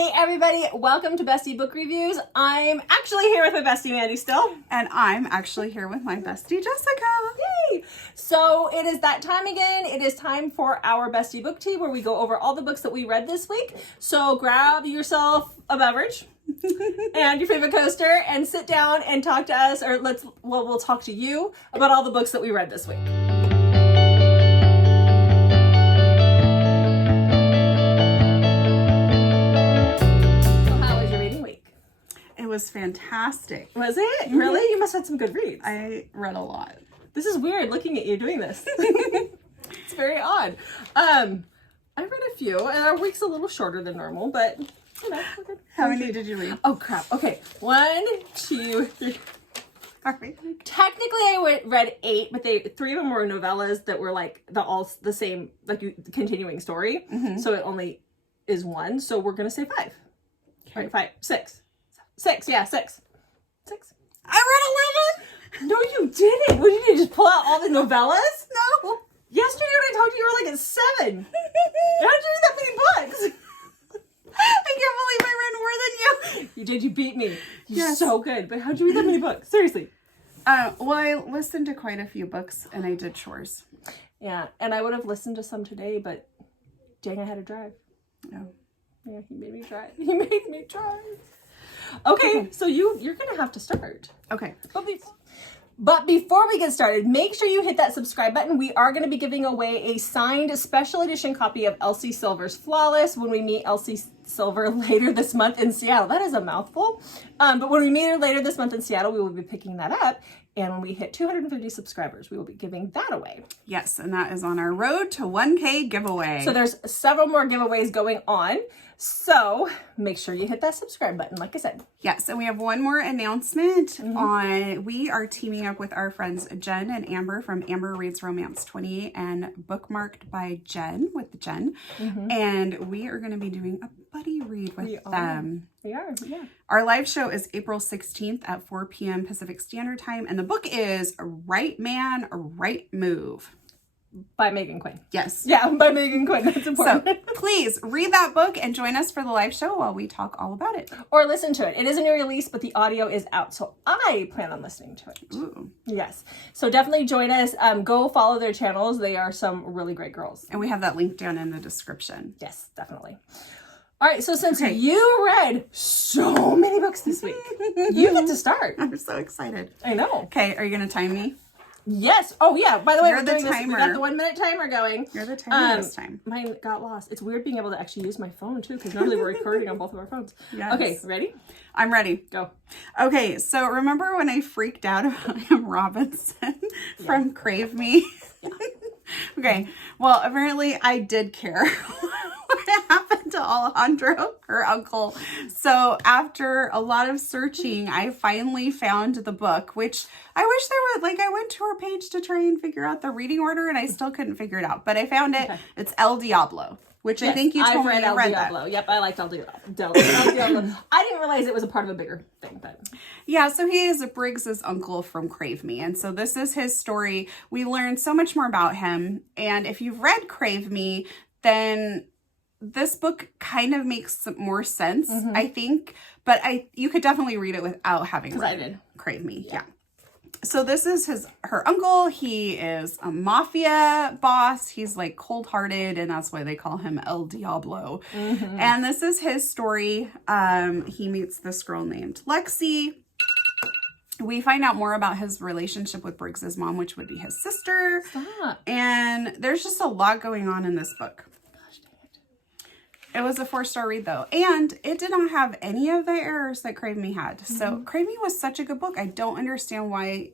Hey everybody, welcome to Bestie Book Reviews. I'm actually here with my bestie Mandy still. And I'm actually here with my bestie Jessica. Yay! So it is that time again. It is time for our Bestie Book Tea where we go over all the books that we read this week. So grab yourself a beverage and your favorite coaster and sit down and talk to us, or we'll talk to you about all the books that we read this week. It was fantastic. Was it? Mm-hmm. Really? You must have had some good reads. I read a lot. This is weird looking at you doing this. It's very odd. I read a few, and our week's a little shorter than normal, but you know, we're good. How many did you read? Oh crap. Okay. 1, 2, 3. All right. Technically, I read 8, but 3 of them were novellas that were like the same, like continuing story. Mm-hmm. So it only is 1. So we're gonna say 5. Okay. All right, 5, 6. 6, yeah, 6. I read 11! No, you didn't! What did you just pull out all the novellas? No. Yesterday when I talked to you, you were like at 7. How did you read that many books? I can't believe I read more than you. You did, you beat me. You're so good. But how'd you read that many books? Seriously. Well, I listened to quite a few books and I did chores. Yeah, and I would have listened to some today, but dang, I had to drive. No. Yeah, he made me drive. He made me drive. Okay, so you're gonna have to start. Okay. But before we get started, make sure you hit that subscribe button. We are going to be giving away a signed special edition copy of Elsie Silver's Flawless when we meet Elsie Silver later this month in Seattle. That is a mouthful. But when we meet her later this month in Seattle, we will be picking that up. And when we hit 250 subscribers, we will be giving that away. Yes, and that is on our road to 1K giveaway. So there's several more giveaways going on. So make sure you hit that subscribe button, like I said. Yes, and we have one more announcement we are teaming up with our friends Jen and Amber from Amber Reads Romance 20 and Bookmarked by Jen with Jen. And we are going to be doing a buddy read with them. We are, yeah. Our live show is April 16th at 4 p.m. Pacific Standard Time. And the book is Right Man, Right Move. By Megan Quinn. Yes. Yeah, by Megan Quinn. That's important. So please read that book and join us for the live show while we talk all about it. Or listen to it. It is a new release, but the audio is out. So I plan on listening to it. Ooh. Yes. So definitely join us. Go follow their channels. They are some really great girls. And we have that link down in the description. Yes, definitely. All right. So since you read so many books this week, you get to start. I'm so excited. I know. Okay. Are you going to time me? Yes. Oh, yeah. By the way, You're the timer. We got the 1 minute timer going. You're the timer this time. Mine got lost. It's weird being able to actually use my phone, too, because normally we're recording on both of our phones. Yes. Okay. Ready? I'm ready. Go. Okay. So remember when I freaked out about him, Robinson from Crave Me? Yeah. Okay. Well, apparently I did care what happened to Alejandro, her uncle. So after a lot of searching, I finally found the book, which I wish there were, I went to her page to try and figure out the reading order and I still couldn't figure it out, but I found it. Okay. It's El Diablo, which I think you told me you read Diablo. That. Yep, I liked El Diablo. I didn't realize it was a part of a bigger thing, but yeah. So he is Briggs's uncle from Crave Me, and so this is his story. We learned so much more about him, and if you've read Crave Me, then this book kind of makes more sense, I think. But you could definitely read it without having read Crave Me. Yeah. So this is her uncle. He is a mafia boss. He's like cold-hearted, and that's why they call him El Diablo. And this is his story. He meets this girl named Lexi. We find out more about his relationship with Briggs's mom, which would be his sister. Stop. And there's just a lot going on in this book. Gosh, dang it. It was a 4-star read, though. And it did not have any of the errors that Crave Me had. So Crave Me was such a good book. I don't understand why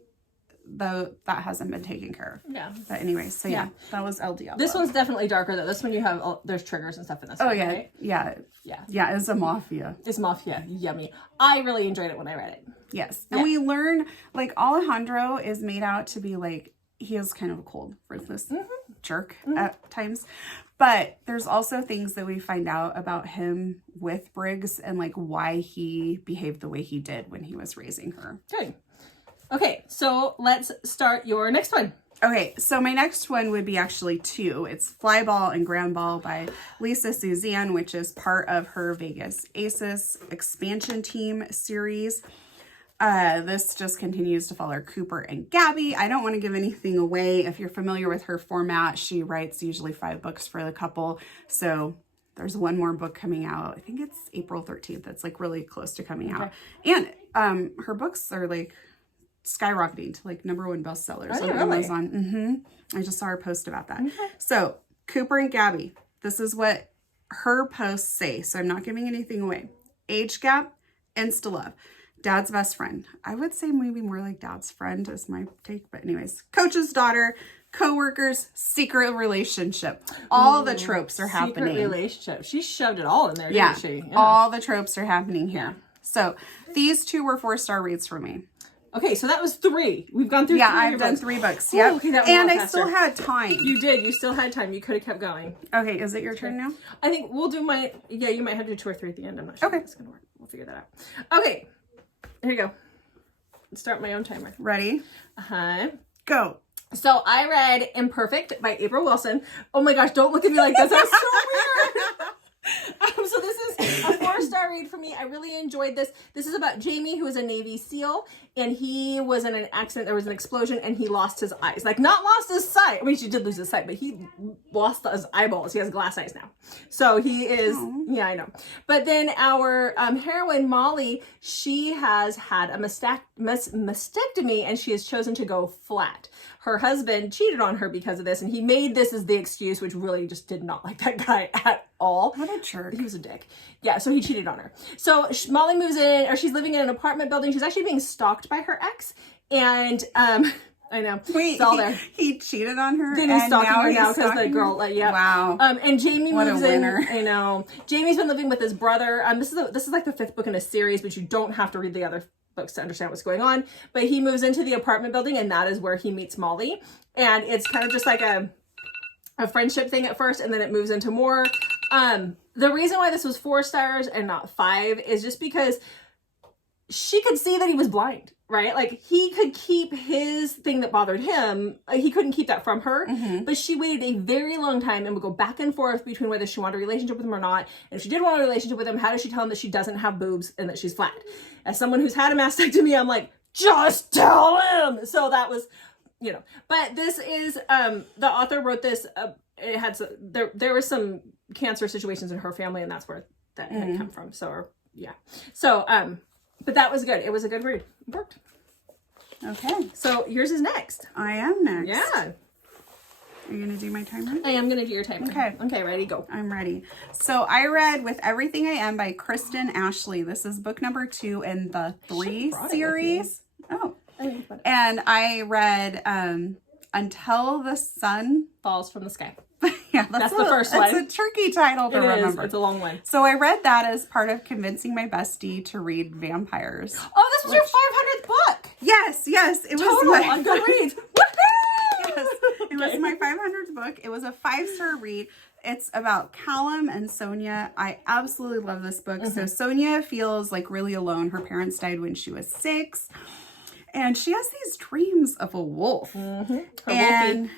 that hasn't been taken care of. Yeah. But anyway, so yeah, that was El Diablo. This one's definitely darker, though. This one you have, there's triggers and stuff in this one, yeah. Right? Yeah. Yeah. Yeah, it's a mafia. It's Mafia. Yummy. I really enjoyed it when I read it. Yes. And we learn, Alejandro is made out to be, he is kind of a cold, ruthless jerk at times. But there's also things that we find out about him with Briggs and, why he behaved the way he did when he was raising her. Good. Okay, so let's start your next one. Okay, so my next one would be actually 2. It's Flyball and Groundball by Lisa Suzanne, which is part of her Vegas Aces expansion team series. This just continues to follow Cooper and Gabby. I don't want to give anything away. If you're familiar with her format, she writes usually 5 books for the couple. So there's one more book coming out. I think it's April 13th. It's like really close to coming out. And her books are like skyrocketing to like #1 bestsellers on Amazon. I just saw her post about that. So Cooper and Gabby, this is what her posts say. So I'm not giving anything away. Age gap, insta love. Dad's best friend. I would say maybe more like dad's friend is my take. But anyways, coach's daughter, co-workers, secret relationship. All the tropes are happening. Secret relationship. She shoved it all in there, didn't she? Yeah. All the tropes are happening here. So these 2 were 4-star reads for me. Okay, so that was 3. We've gone through 3 I've done 3 books. Yep. Okay, that and I still had time. You did. You still had time. You could have kept going. Okay, is it your turn now? I think we'll do my... Yeah, you might have to do 2 or 3 at the end. I'm not sure okay. It's going to work. We'll figure that out. Okay. Here you go. Start my own timer. Ready? Go. So I read Imperfect by April Wilson. Oh my gosh, don't look at me like this. That's so weird. So this is a 4-star read for me. I really enjoyed this. This is about Jamie, who is a Navy SEAL, and he was in an accident. There was an explosion, and he lost his eyes. Like, not lost his sight. I mean, she did lose his sight, but he lost his eyeballs. He has glass eyes now. So he is, yeah, I know. But then our heroine, Molly, she has had a mastectomy, and she has chosen to go flat. Her husband cheated on her because of this, and he made this as the excuse, which really just did not like that guy at all. What a jerk. He was a dick. Yeah, so he cheated on her. So Molly moves in, or she's living in an apartment building. She's actually being stalked by her ex, and I know. Wait, it's all there. He cheated on her? Then he's stalking her now because the girl, yeah. Wow. And Jamie moves in. What a winner. I know. Jamie's been living with his brother. This is like the 5th book in a series, but you don't have to read the other books to understand what's going on. But he moves into the apartment building, and that is where he meets Molly. And it's kind of just like a friendship thing at first, and then it moves into more. The reason why this was 4 stars and not 5 is just because she could see that he was blind, right? Like, he could keep his thing that bothered him. He couldn't keep that from her, but she waited a very long time and would go back and forth between whether she wanted a relationship with him or not. And if she did want a relationship with him, how does she tell him that she doesn't have boobs and that she's flat? As someone who's had a mastectomy, I'm like, just tell him. So that was, you know, but this is, the author wrote this, it had, there were some cancer situations in her family, and that's where that had come from. So, yeah. So, but that was good. It was a good read. It worked. Okay. So yours is next. I am next. Yeah. Are you going to do my timer? I am going to do your timer. Okay. Okay, ready, go. I'm ready. So I read With Everything I Am by Kristen Ashley. This is book number 2 in the 3 series. Oh. And I read Until the Sun Falls from the Sky. Yeah, that's the first one. It's a tricky title to remember. It's a long one. So I read that as part of convincing my bestie to read vampires. Oh, this was your 500th book. Yes. It was total my on Goodreads. Yes, it was my 500th book. It was a 5-star read. It's about Callum and Sonia. I absolutely love this book. So Sonia feels like really alone. Her parents died when she was 6. And she has these dreams of a wolf. And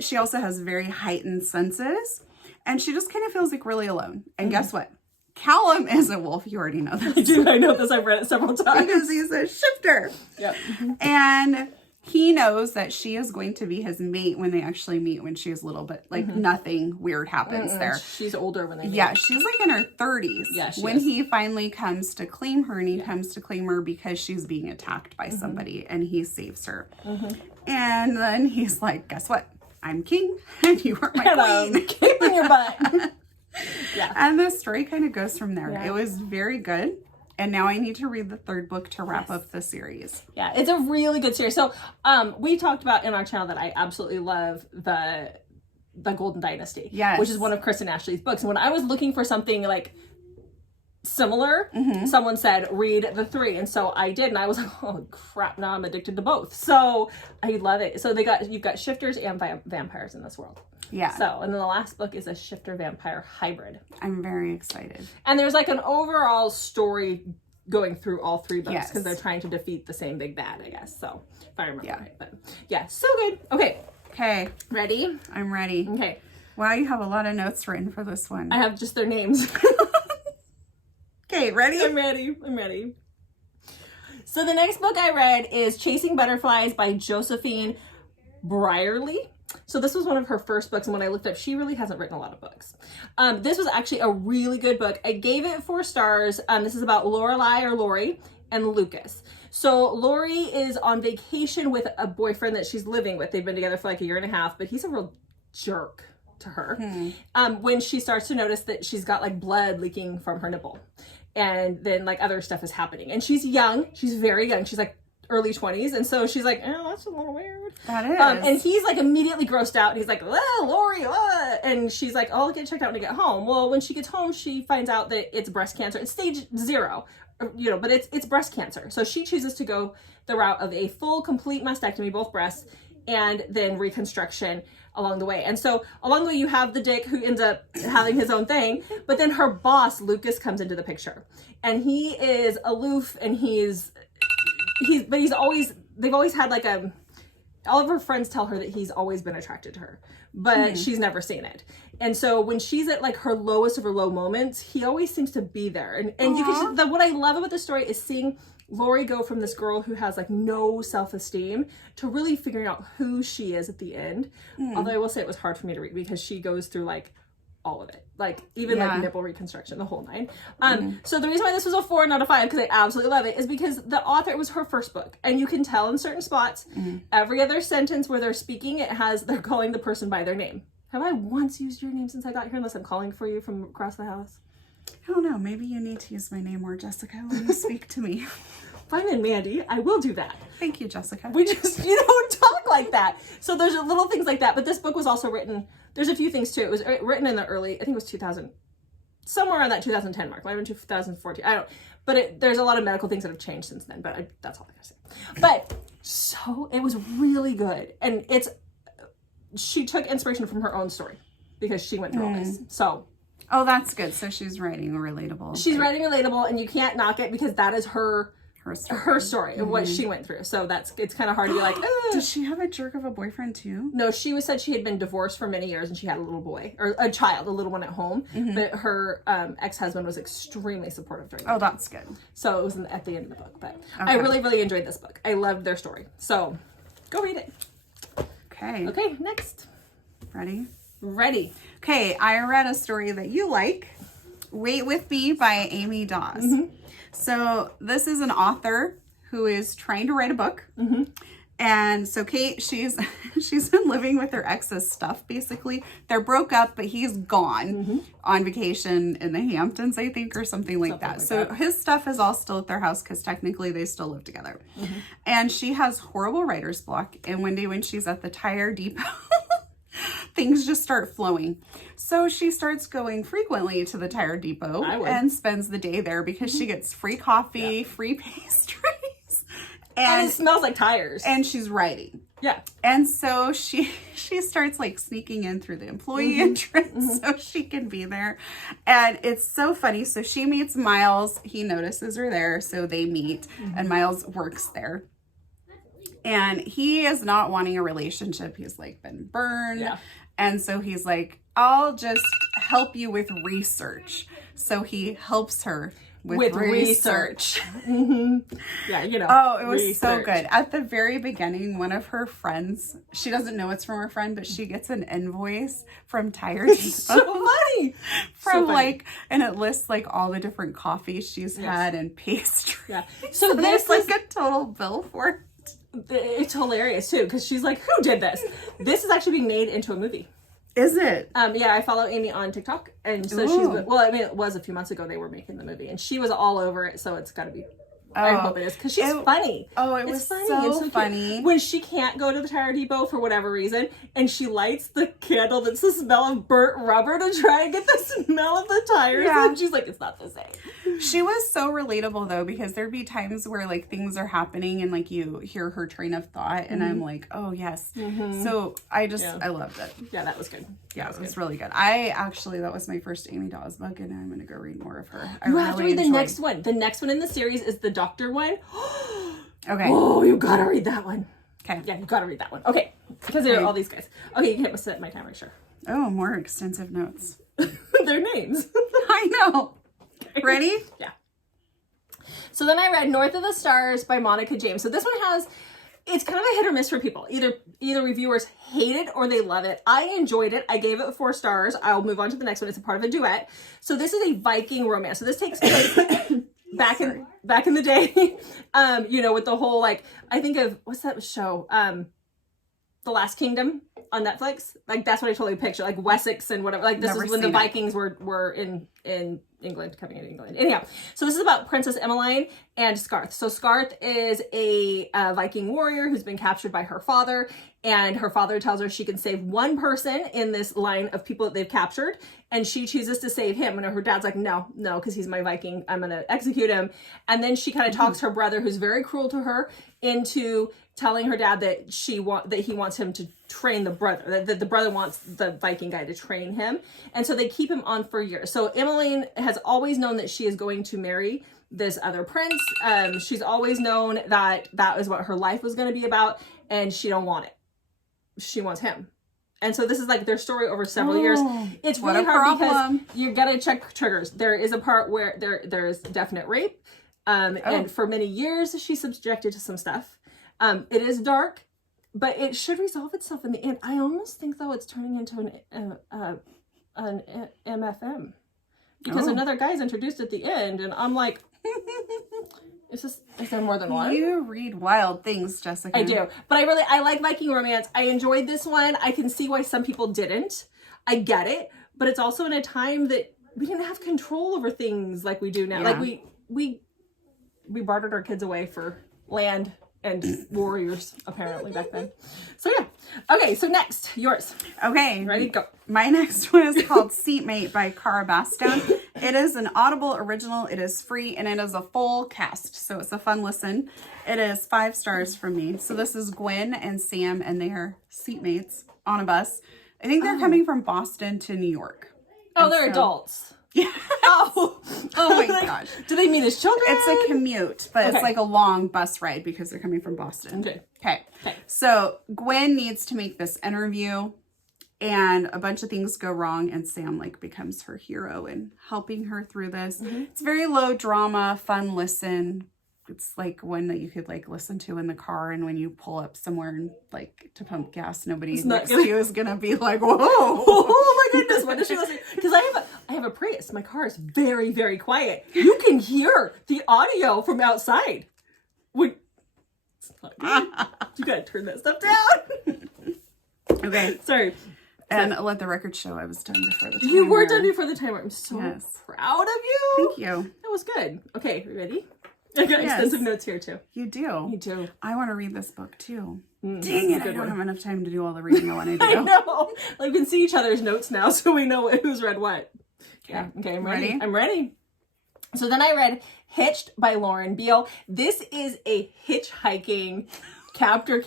she also has very heightened senses. And she just kind of feels like really alone. And guess what? Callum is a wolf. You already know this. I know this. I've read it several times. Because he's a shifter. Yep. And he knows that she is going to be his mate when they actually meet when she's little, but like nothing weird happens there. She's older when they meet. Yeah, she's like in her 30s. Yeah, when he finally comes to claim her, and he comes to claim her because she's being attacked by somebody, and he saves her. And then he's like, guess what? I'm king, and you are my queen. Kicking your butt. Yeah. And the story kind of goes from there. Yeah. It was very good. And now I need to read the 3rd book to wrap up the series. Yeah, it's a really good series. So we talked about in our channel that I absolutely love the Golden Dynasty. Yes. Which is one of Kristen Ashley's books. And when I was looking for something like similar, someone said, read the 3. And so I did. And I was like, oh crap, now I'm addicted to both. So I love it. So you've got shifters and vampires in this world. Yeah. So, and then the last book is a shifter vampire hybrid. I'm very excited. And there's like an overall story going through all 3 books because Yes. they're trying to defeat the same big bad, I guess. So, if I remember right. But yeah, so good. Okay. Okay. Ready? I'm ready. Okay. Wow, you have a lot of notes written for this one. I have just their names. Okay, ready? I'm ready. So the next book I read is Chasing Butterflies by Josephine Brierley. So this was one of her first books, and when I looked up, she really hasn't written a lot of books. This was actually a really good book. I gave it 4 stars. This is about Lori and Lucas. So Lori is on vacation with a boyfriend that she's living with. They've been together for like a year and a half, but he's a real jerk to her. When she starts to notice that she's got like blood leaking from her nipple, and then like other stuff is happening, and she's young. She's very young. She's like early 20s, and so she's like, oh, that's a little weird. That is. And he's like immediately grossed out, and he's like, Lori, and she's like, oh, I'll get checked out when I get home. Well, when she gets home, she finds out that it's breast cancer. It's stage 0, but it's breast cancer. So she chooses to go the route of a full, complete mastectomy, both breasts, and then reconstruction along the way. And so along the way, you have the dick who ends up having his own thing, but then her boss, Lucas, comes into the picture, and he is aloof, and they've always had like all of her friends tell her that he's always been attracted to her, but she's never seen it. And so when she's at like her lowest of her low moments, he always seems to be there. And you can what I love about this story is seeing Lori go from this girl who has like no self-esteem to really figuring out who she is at the end. Although I will say it was hard for me to read because she goes through like all of it, like even like nipple reconstruction, the whole 9. So the reason why this was a 4 not a 5, because I absolutely love it, is because the author, it was her first book, and you can tell in certain spots, every other sentence where they're speaking, they're calling the person by their name. Have I once used your name since I got here, unless I'm calling for you from across the house? I don't know. Maybe you need to use my name more, Jessica, when you speak to me. If I'm in Mandy, I will do that. Thank you, Jessica. We just, don't talk like that. So there's little things like that. But this book was also written, there's a few things too. It was written in the early, I think it was 2000, somewhere around that 2010 mark. Might have been 2014. I don't, but there's a lot of medical things that have changed since then. But that's all I gotta say. But so it was really good. And she took inspiration from her own story because she went through all this. So. Oh, that's good. So she's writing relatable. She's writing relatable, and you can't knock it because that is her story of what she went through. So it's kind of hard to be like, does she have a jerk of a boyfriend too? No, said she had been divorced for many years and she had a little boy or a child, a little one at home. But her ex-husband was extremely supportive during that. Oh, that's good. So it was at the end of the book. But I really, really enjoyed this book. I loved their story. So go read it. Okay. Okay, next. Ready. Okay, I read a story that you like, Wait With Me by Amy Dawes. So this is an author who is trying to write a book. And so Kate, she's been living with her ex's stuff, basically. They're broke up, but he's gone on vacation in the Hamptons, I think, or something like that. So his stuff is all still at their house because technically they still live together. And she has horrible writer's block. And one day when she's at the tire depot, things just start flowing. So she starts going frequently to the tire depot and spends the day there because she gets free coffee, free pastries. And it smells like tires. And she's writing. Yeah. And so she starts like sneaking in through the employee entrance so she can be there. And it's so funny. So she meets Miles. He notices her there. So they meet and Miles works there. And he is not wanting a relationship. He's like been burned. Yeah. And so he's like, I'll just help you with research. So he helps her with research. Yeah, Oh, it was so good. At the very beginning, one of her friends, she doesn't know it's from her friend, but she gets an invoice from Tire Depot. So funny. From and it lists like all the different coffees she's had and pastries. Yeah. So there's like a total bill for it. It's hilarious too, because she's like, who did this? This is actually being made into a movie. Is it? Yeah, I follow Amy on TikTok, and so it was a few months ago they were making the movie, and she was all over it, so it's got to be. I hope it is, because she's funny. Oh, it was so funny. When she can't go to the Tire Depot for whatever reason, and she lights the candle that's the smell of burnt rubber to try and get the smell of the tires, and she's like, it's not the same. She was so relatable though, because there'd be times where like things are happening and like you hear her train of thought, and I'm like, oh yes. So I loved it. Yeah, that was good. Yeah, it was really good. That was my first Amy Dawes book, and I'm gonna go read more of her. You have to read the next one. The next one in the series is the doctor one. Okay. Oh, you gotta read that one. Okay. Yeah, you gotta read that one. Okay, because there are all these guys. Okay, you can't set my timer, sure. Oh, more extensive notes. Their names. I know. Ready? Yeah. So then I read North of the Stars by Monica James. So this one has, it's kind of a hit or miss for people. Either reviewers hate it or they love it. I enjoyed it. I gave it 4 stars. I'll move on to the next one. It's a part of a duet. So this is a Viking romance. So this takes place back in the day, you know, with the whole, like, I think of, what's that show? The Last Kingdom on Netflix. Like, that's what I totally picture. Like Wessex and whatever. Like, this is when the Vikings were in England, coming into England. Anyhow, so this is about Princess Emmeline and Scarth. So Scarth is a Viking warrior who's been captured by her father, and her father tells her she can save one person in this line of people that they've captured, and she chooses to save him. And her dad's like, no, because he's my Viking. I'm going to execute him. And then she kind of talks her brother, who's very cruel to her, into telling her dad that he wants him to train the brother, that the brother wants the Viking guy to train him. And so they keep him on for years. So Emmeline has always known that she is going to marry this other prince. She's always known that is what her life was going to be about, and she don't want it. She wants him. And so this is like their story over several years. It's really hard because you gotta check triggers. There is a part where there is definite rape. And for many years she's subjected to some stuff. It is dark, but it should resolve itself in the end. I almost think though it's turning into an MFM. Because another guy's introduced at the end, and I'm like, is there more than one? You read wild things, Jessica. I do. But I like Viking romance. I enjoyed this one. I can see why some people didn't. I get it. But it's also in a time that we didn't have control over things like we do now. Yeah. Like we bartered our kids away for land and warriors, apparently, back then. So yeah. Okay, so next, yours. Okay. Ready? Go. My next one is called Seatmate by Cara Bastone. It is an Audible original. It is free, and it is a full cast, so it's a fun listen. It is 5 stars from me. So this is Gwen and Sam, and they are seatmates on a bus. I think they're coming from Boston to New York. Oh, they're adults. Yeah. Oh my gosh. Do they meet as children? It's a commute, but it's like a long bus ride because they're coming from Boston. Okay. So Gwen needs to make this interview, and a bunch of things go wrong, and Sam like becomes her hero and helping her through this. It's very low drama, fun listen. It's like one that you could like listen to in the car, and when you pull up somewhere and like to pump gas, nobody next to you is gonna be like, whoa. Oh my goodness, what does she listen? Because I have a Prius. My car is very, very quiet. You can hear the audio from outside. You gotta turn that stuff down. Okay. Sorry. And let the record show I was done before the timer. You were done before the timer. I'm so proud of you. Thank you. That was good. Okay, ready? I got extensive notes here too. You do? You do. I want to read this book too. Dang it, I don't have enough time to do all the reading I want to do. I know. Like, we can see each other's notes now, so we know who's read what. Okay, I'm ready. I'm ready. So then I read Hitched by Lauren Biel. This is a hitchhiking captive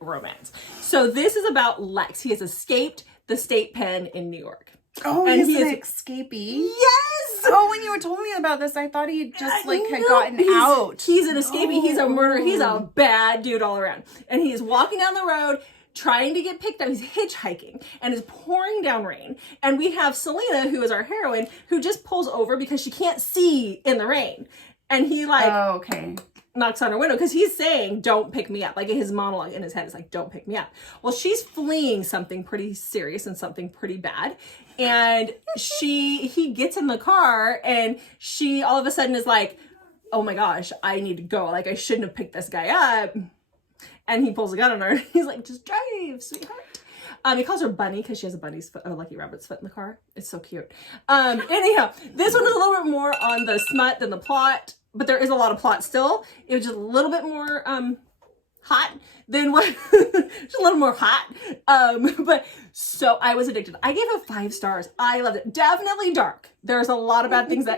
romance. So this is about Lex. He has escaped the state pen in New York. Oh, and he's an escapee? Yes! Oh, when you were telling me about this, I thought he just had gotten out. He's an escapee. He's a murderer. He's a bad dude all around. And he's walking down the road trying to get picked up. He's hitchhiking, and it's pouring down rain. And we have Selena, who is our heroine, who just pulls over because she can't see in the rain. And he knocks on her window because he's saying, don't pick me up. Like, his monologue in his head is like, don't pick me up. Well, she's fleeing something pretty serious and something pretty bad. And he gets in the car, and she all of a sudden is like, oh my gosh, I need to go. Like, I shouldn't have picked this guy up. And he pulls a gun on her. He's like, just drive, sweetheart. He calls her Bunny because she has a bunny's foot, a Lucky Rabbit's foot in the car. It's so cute. Anyhow, this one is a little bit more on the smut than the plot, but there is a lot of plot still. It was just a little bit more hot than what, just a little more hot. But so I was addicted. I gave it 5 stars. I loved it. Definitely dark. There's a lot of bad things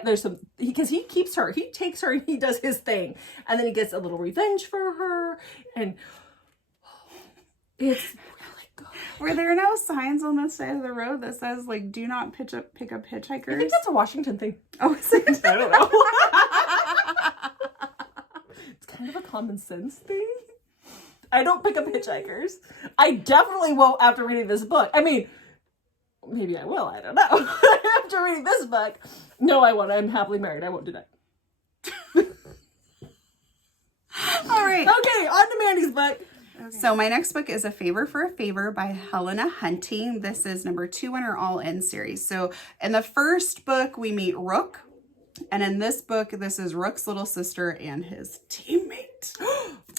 because he keeps her, he takes her and he does his thing. And then he gets a little revenge for her. And it's really good. Were there no signs on the side of the road that says like, do not pick up hitchhikers? I think that's a Washington thing. Oh, is it? I don't know. It's kind of a common sense thing. I don't pick up Hitchhikers. I definitely won't after reading this book. I mean, maybe I will. I don't know. After reading this book. No, I won't. I'm happily married. I won't do that. All right. Okay, on to Mandy's book. Okay. So my next book is A Favor for a Favor by Helena Hunting. This is number 2 in our All-In series. So in the first book, we meet Rook. And in this book, this is Rook's little sister and his teammate.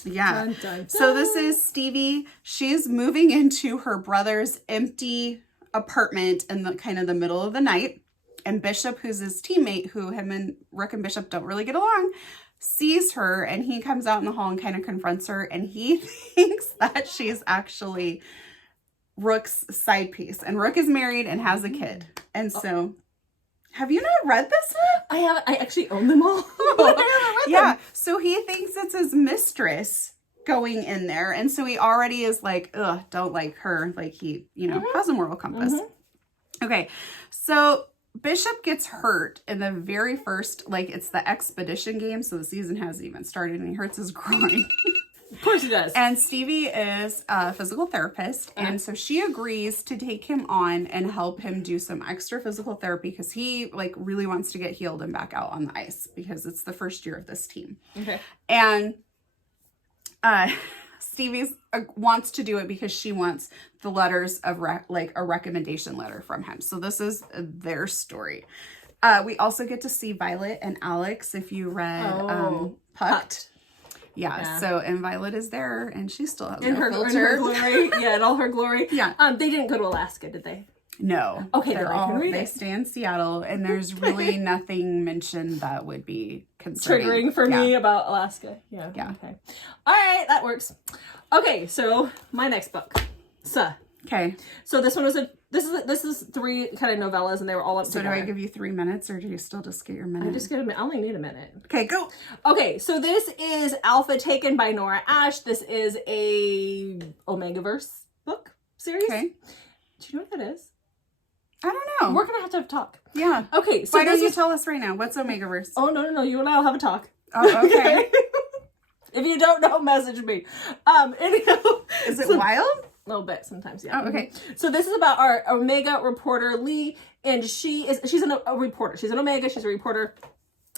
Yeah. Dun, dun, dun. So this is Stevie. She's moving into her brother's empty apartment in the kind of the middle of the night. And Bishop, who's his teammate, who him and Rook and Bishop don't really get along, sees her, and he comes out in the hall and kind of confronts her, and he thinks that she's actually Rook's side piece. And Rook is married and has a kid. And so, have you not read this one? I haven't. I actually own them all. But I haven't read them. So he thinks it's his mistress going in there. And so he already is like, ugh, don't like her. Like he, has a moral compass. Okay. So Bishop gets hurt in the very first, it's the expedition game. So the season hasn't even started, and he hurts his groin. Of course he does. And Stevie is a physical therapist. And so she agrees to take him on and help him do some extra physical therapy because he really wants to get healed and back out on the ice because it's the first year of this team. Okay. And Stevie wants to do it because she wants the letters of a recommendation letter from him. So this is their story. We also get to see Violet and Alex if you read Pucked. Yeah, so, and Violet is there, and she still has in no her filter. glory. Yeah, in all her glory. Yeah. They didn't go to Alaska, did they? No. Okay, they stay in Seattle, and there's really nothing mentioned that would be concerning. Triggering for me about Alaska. Yeah. Okay. All right, that works. Okay, so my next book. Okay. So this one was this is 3 kind of novellas, and they were all up together. So do I give you 3 minutes, or do you still just get your minute? I just get a minute. I only need a minute. Okay, go. Okay, so this is Alpha Taken by Nora Ash. This is a Omegaverse book series. Okay. Do you know what that is? I don't know. We're gonna have to talk. Yeah. Okay. So why don't you tell us right now? What's Omegaverse? Oh no! You and I will have a talk. Oh, okay. If you don't know, message me. Anyhow, is it wild? A little bit sometimes, yeah. Oh, okay. So this is about our Omega reporter Lee, and she's a reporter. She's an Omega. She's a reporter,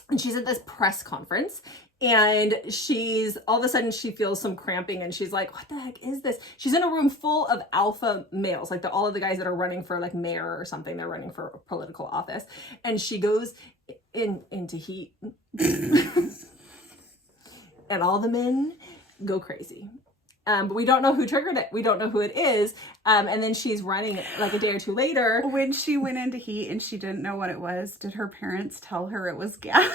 and she's at this press conference. And all of a sudden she feels some cramping, and she's like, what the heck is this? She's in a room full of alpha males, all of the guys that are running for mayor or something. They're running for political office. And she goes into heat. And all the men go crazy. But we don't know who triggered it. We don't know who it is. And then she's running a day or two later. When she went into heat and she didn't know what it was, did her parents tell her it was gas?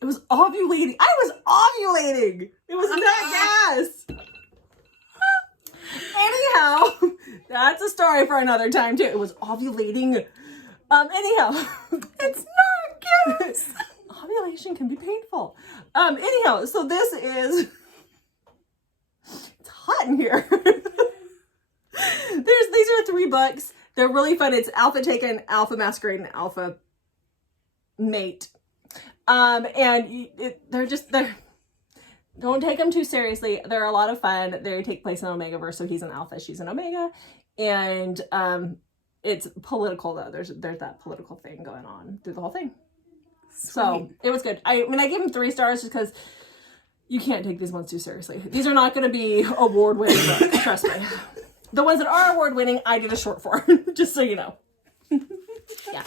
It was ovulating. I was ovulating. It was not gas. Anyhow, that's a story for another time too. It was ovulating. Anyhow, it's not gas. Ovulation can be painful. Anyhow, so this is, it's hot in here. These are 3 books. They're really fun. It's Alpha Taken, Alpha Masquerade, and Alpha Mate. They're don't take them too seriously. They're a lot of fun. They take place in Omegaverse. So he's an Alpha, she's an Omega. And, it's political though. There's that political thing going on through the whole thing. Sweet. So it was good. I gave him 3 stars just because you can't take these ones too seriously. These are not going to be award-winning books, trust me. The ones that are award-winning, I did a short for, just so you know. Yeah.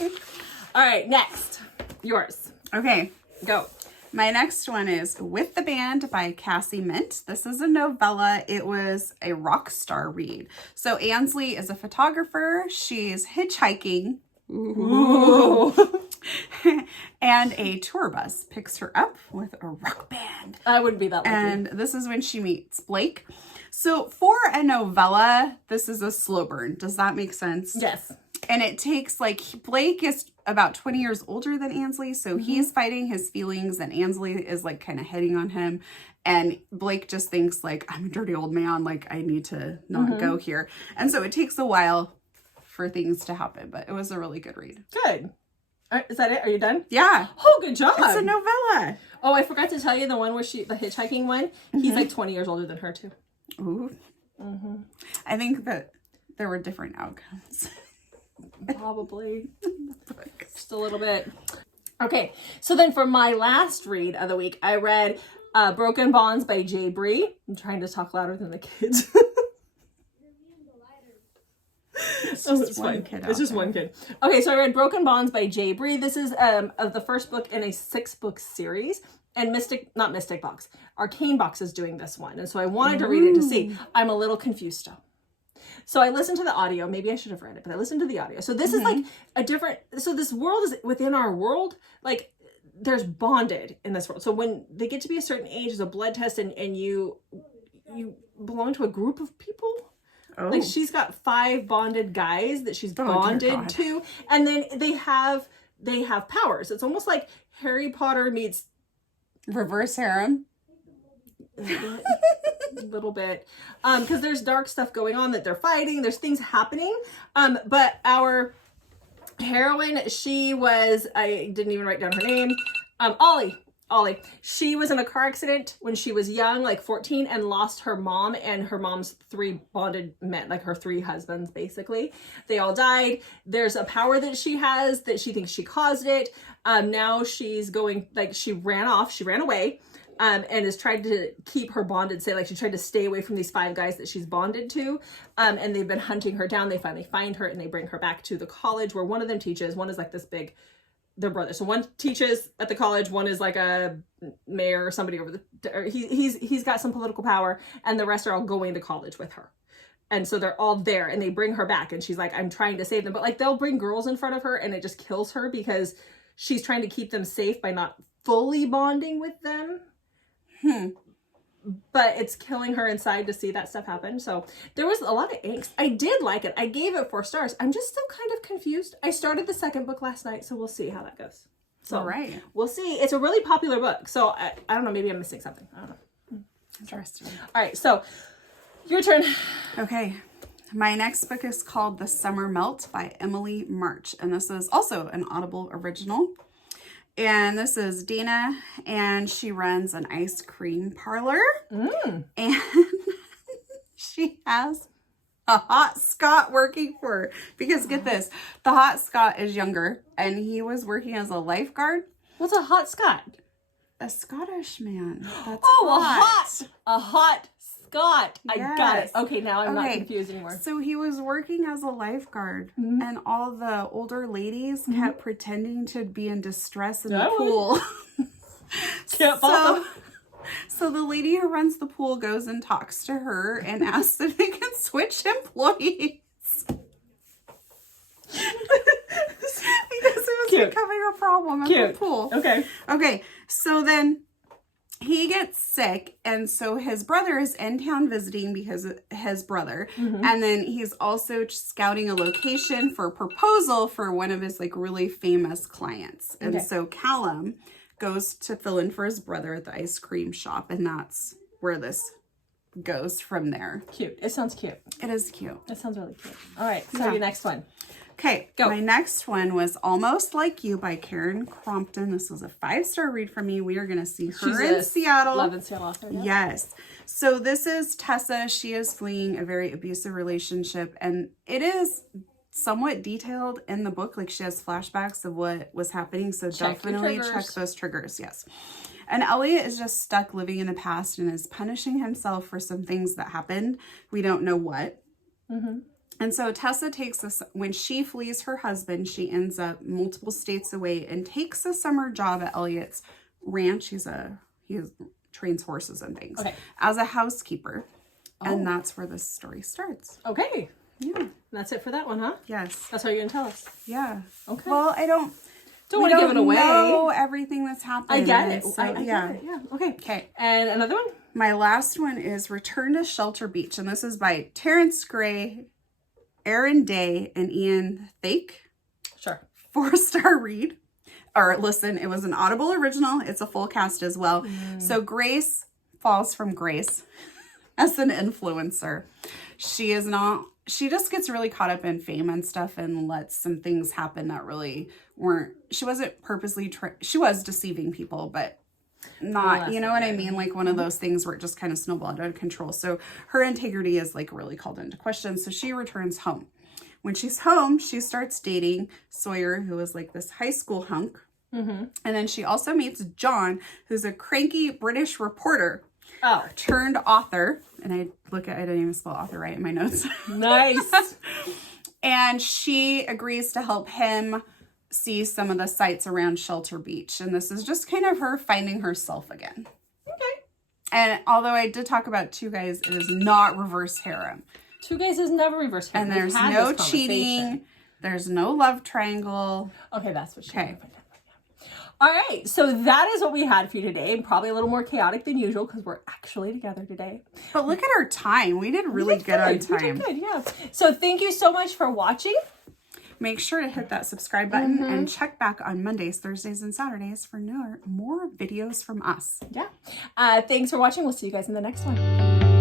All right, next. Yours. Okay. Go. My next one is With the Band by Cassie Mint. This is a novella. It was a rock star read. So Ansley is a photographer. She's hitchhiking. Ooh. And a tour bus picks her up with a rock band. I wouldn't be that lucky. And this is when she meets Blake. So for a novella, this is a slow burn. Does that make sense? Yes. And it takes Blake is about 20 years older than Ansley. So he's fighting his feelings, and Ansley is kind of hitting on him. And Blake just thinks I'm a dirty old man. I need to not go here. And so it takes a while for things to happen, but it was a really good read. Good. Is that it? Are you done? Yeah. Oh, good job. It's a novella. Oh, I forgot to tell you the one where the hitchhiking one. He's like 20 years older than her too. Ooh. I think that there were different outcomes. Probably. Just a little bit. Okay, so then for my last read of the week, I read Broken Bonds by J. Bree. I'm trying to talk louder than the kids. It's just one kid. It's just one kid. Okay, so I read Broken Bonds by J. Bree. This is of the first book in a 6-book series. And not Mystic Box, Arcane Box is doing this one. And so I wanted to read it to see. I'm a little confused though. So I listened to the audio. Maybe I should have read it, but I listened to the audio. So this is like a different, so this world is within our world. Like there's bonded in this world. So when they get to be a certain age, there's a blood test and you belong to a group of people. Oh. Like she's got 5 bonded guys that she's bonded to. And then they have powers. It's almost like Harry Potter meets reverse harem. A little bit. Because there's dark stuff going on that they're fighting. There's things happening. But our heroine, she was, I didn't even write down her name. Ollie. She was in a car accident when she was young, like 14, and lost her mom and her mom's 3 bonded men, like her 3 husbands, basically. They all died. There's a power that she has that she thinks she caused it. Now she's going, like she ran away. And has tried to keep her bonded, say like she tried to stay away from these 5 guys that she's bonded to. And they've been hunting her down. They finally find her and they bring her back to the college where one of them teaches. One is like this big, they're brothers. So one teaches at the college. One is like a mayor or somebody over he's got some political power, and the rest are all going to college with her. And so they're all there and they bring her back and she's like, I'm trying to save them. But like they'll bring girls in front of her and it just kills her because she's trying to keep them safe by not fully bonding with them. But it's killing her inside to see that stuff happen. So there was a lot of angst. I did like it. I gave it 4 stars. I'm just still kind of confused. I started the 2nd book last night, so we'll see how that goes. So all right. We'll see. It's a really popular book. So I don't know. Maybe I'm missing something. I don't know. Interesting. All right. So your turn. Okay. My next book is called The Summer Melt by Emily March. And this is also an Audible original. And this is Dana, and she runs an ice cream parlor. And she has a hot Scot working for her. Because get this, the hot Scot is younger, and he was working as a lifeguard. What's a hot Scot? A Scottish man. That's a hot Scot. Yes. I got it. Okay, now I'm not confused anymore. So he was working as a lifeguard, and all the older ladies kept pretending to be in distress in the pool. So the lady who runs the pool goes and talks to her and asks if they can switch employees. Because it was becoming a problem at the pool. Okay. So then he gets sick, and so his brother is in town visiting because of his brother. And then he's also scouting a location for a proposal for one of his like really famous clients. And so Callum goes to fill in for his brother at the ice cream shop, and that's where this goes from there. Cute. It sounds cute. It is cute. It sounds really cute. All right. So your next one. Okay, go. My next one was Almost Like You by Karen Crompton. This was a 5-star read for me. We are going to see her in Seattle. Love in Seattle author, yeah. Yes. So this is Tessa. She is fleeing a very abusive relationship, and it is somewhat detailed in the book. Like she has flashbacks of what was happening. So definitely check those triggers. Yes. And Elliot is just stuck living in the past and is punishing himself for some things that happened. We don't know what. And so Tessa takes this, when she flees her husband, she ends up multiple states away and takes a summer job at Elliot's ranch. He trains horses and things as a housekeeper. And that's where this story starts. Okay. Yeah. That's it for that one, huh? Yes. That's how you're going to tell us. Yeah. Okay. Well, I don't want to give it away. Know everything that's happening. I get it. So, I get it. Yeah. Okay. And another one? My last one is Return to Shelter Beach. And this is by Terrence Gray, Aaron Day, and Ian Thake. Sure. 4-star read. Or listen, it was an Audible original. It's a full cast as well. So Grace falls from grace as an influencer. She just gets really caught up in fame and stuff and lets some things happen that really weren't, she wasn't purposely, she was deceiving people, but not, you know what I mean? Like one of those things where it just kind of snowballed out of control. So her integrity is like really called into question. So she returns home. When she's home, she starts dating Sawyer, who is like this high school hunk. And then she also meets John, who's a cranky British reporter. Turned author. And I didn't even spell author right in my notes. Nice. And she agrees to help him see some of the sights around Shelter Beach. And this is just kind of her finding herself again. Okay. And although I did talk about Two Guys, it is not reverse harem. Two Guys is never reverse harem. And there's no cheating. There's no love triangle. Okay, that's what she Okay. All right, so that is what we had for you today. Probably a little more chaotic than usual because we're actually together today. But look at our time. We did really good on time. We did good, yeah. So thank you so much for watching. Make sure to hit that subscribe button and check back on Mondays, Thursdays, and Saturdays for more videos from us. Yeah. Thanks for watching. We'll see you guys in the next one.